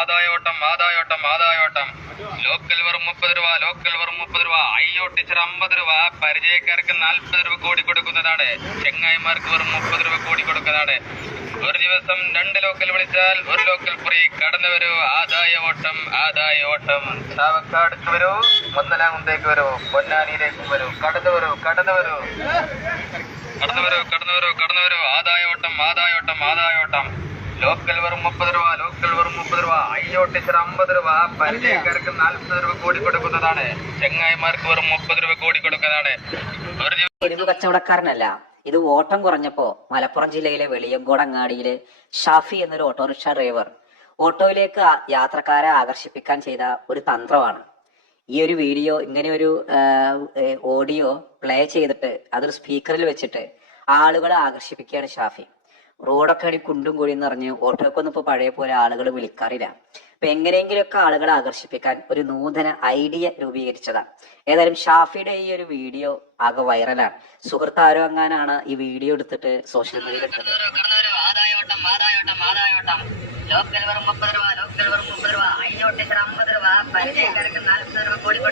ആദായോട്ടം ആദായോട്ടം ആദായോട്ടം. Local വെറും മുപ്പത് രൂപ ലോക്കൽ വെറും മുപ്പത് രൂപ. ടീച്ചർ അമ്പത് രൂപ. പരിചയക്കാർക്ക് നാൽപ്പത് രൂപ കോടി കൊടുക്കുന്നതാണ്. ചെങ്ങായിമാർക്ക് വെറും മുപ്പത് രൂപ കോടി കൊടുക്കുന്നതാണ്. ഒരു ദിവസം രണ്ട് ലോക്കൽ വിളിച്ചാൽ ഒരു ലോക്കൽ ഫ്രീ കടന്നു വരൂ. ആദായ ഓട്ടം ആദായ ഓട്ടം ചാവക്കാടേക്ക് വരൂ. മുതലാകുന്തേക്ക് വരൂ. പൊന്നാനിയിലേക്ക് വരൂ. കടന്നു വരൂ കടന്നു വരൂ. കടന്നു വരൂ കടന്നു വരൂ കടന്നു വരൂ. ആദായോട്ടം ആദായോട്ടം ലോക്കൽ വെറും മുപ്പത് രൂപ ലോക്കൽ വെറും മുപ്പത് രൂപ. അയ്യോ ടീച്ചർ അമ്പത് രൂപ. പരിചയക്കാർക്ക് നാൽപ്പത് രൂപ കൂടി കൊടുക്കുന്നതാണ്. ചെങ്ങായിമാർക്ക് വെറും മുപ്പത് രൂപ കൂടി കൊടുക്കുന്നതാണ്. ഒരു കച്ചവടക്കാരനല്ല. ഇത് ഓട്ടം കുറഞ്ഞപ്പോ മലപ്പുറം ജില്ലയിലെ വെളിയങ്കോടങ്ങാടിയിലെ ഷാഫി എന്നൊരു ഓട്ടോറിക്ഷ ഡ്രൈവർ ഓട്ടോയിലേക്ക് യാത്രക്കാരെ ആകർഷിപ്പിക്കാൻ ചെയ്ത ഒരു തന്ത്രമാണ്. ഈ ഒരു വീഡിയോ ഇങ്ങനെ ഒരു ഓഡിയോ പ്ലേ ചെയ്തിട്ട് അതൊരു സ്പീക്കറിൽ വെച്ചിട്ട് ആളുകളെ ആകർഷിപ്പിക്കുകയാണ് ഷാഫി. റോഡൊക്കെ ആണെങ്കിൽ കുണ്ടും കുഴിയും നിറഞ്ഞ് ഓട്ടോക്കൊന്നും ഇപ്പൊ പഴയ പോലെ ആളുകൾ വിളിക്കാറില്ല. അപ്പൊ എങ്ങനെയെങ്കിലുമൊക്കെ ആളുകളെ ആകർഷിപ്പിക്കാൻ ഒരു നൂതന ഐഡിയ രൂപീകരിച്ചതാണ് ഏതായാലും ഷാഫിയുടെ ഈ ഒരു വീഡിയോ ആകെ വൈറലാണ്. സുഹൃത്ത് ആരോ അങ്ങാനാണ് ഈ വീഡിയോ എടുത്തിട്ട് സോഷ്യൽ മീഡിയയിൽ എടുത്തത്? ലോക്കൽ രൂപ രൂപ. രൂപ പരിചയക്കാർക്ക് നാൽപ്പത് രൂപ